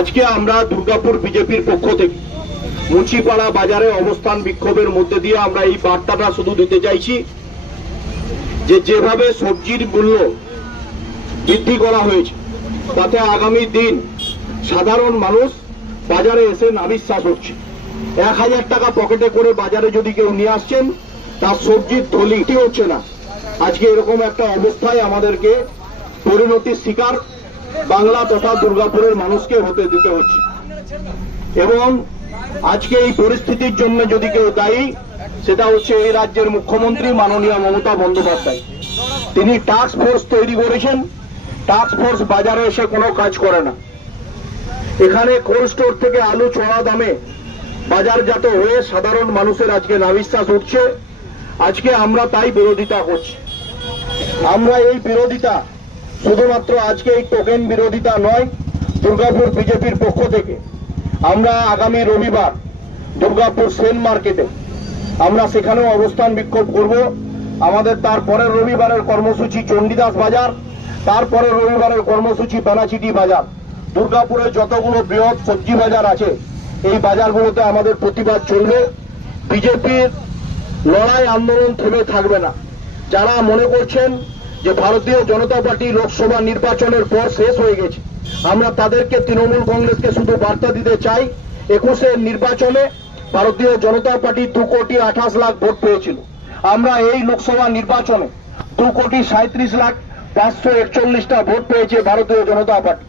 আজকে আমরা দুর্গাপুর বিজেপির পক্ষ থেকে মুচিপাড়া বাজারে অবস্থান বিক্ষোভের মধ্যে দিয়ে আমরা এই বার্তাটা শুধু দিতে চাইছি যে যেভাবে সবজির মূল্য বৃদ্ধি করা হয়েছে, তাতে আগামী দিন সাধারণ মানুষ বাজারে এসে নাবিশ্বাস হচ্ছে। এক হাজার টাকা পকেটে করে বাজারে যদি কেউ নিয়ে আসছেন, তার সবজির থলি হচ্ছে না। আজকে এরকম একটা অবস্থায় আমাদেরকে পরিণতির শিকার বাংলা তথা দুর্গাপুরের মানুষকে হতে দিতে হচ্ছে। এবং আজকে এই পরিস্থিতির জন্য যদি কেউ দায়ী, সেটা হচ্ছে এই রাজ্যের মুখ্যমন্ত্রী মাননীয় মমতা বন্দ্যোপাধ্যায়। তিনি টাস্ক ফোর্স তৈরি করেছেন। টাস্ক ফোর্স বাজারে এসে কোনো কাজ করে না। এখানে কোল্ড স্টোর থেকে আলু চড়া দামে বাজারজাত হয়ে সাধারণ মানুষের আজকে নাবিশ্বাস উঠছে। আজকে আমরা তাই বিরোধিতা করছি। আমরা এই বিরোধিতা শুধুমাত্র আজকে এই টোকেন বিরোধিতা নয়, দুর্গাপুর বিজেপির পক্ষ থেকে। আমরা আগামী রবিবার দুর্গাপুর সেন মার্কেটে আমরা সেখানেও অবস্থান বিক্ষোভ করব। আমাদের তারপরের রবিবারের কর্মসূচি চণ্ডীদাস বাজার তারপরের রবিবারের কর্মসূচি বেনাচিটি বাজার। দুর্গাপুরে যতগুলো বৃহৎ সবজি বাজার আছে, এই বাজারগুলোতে আমাদের প্রতিবাদ চলবে। বিজেপির লড়াই আন্দোলন থেমে থাকবে না। যারা মনে করছেন যে ভারতীয় জনতা পার্টি লোকসভা নির্বাচনের পর শেষ হয়ে গেছে। আমরা তাদেরকে তৃণমূল কংগ্রেসকে শুধু বার্তা দিতে চাই একুশের নির্বাচনে ভারতীয় জনতা পার্টি দু কোটি আঠাশ লাখ ভোট পেয়েছিল। আমরা এই লোকসভা নির্বাচনে দু কোটি সাঁত্রিশ লাখ পাঁচশো একচল্লিশটা ভোট পেয়েছে ভারতীয় জনতা পার্টি।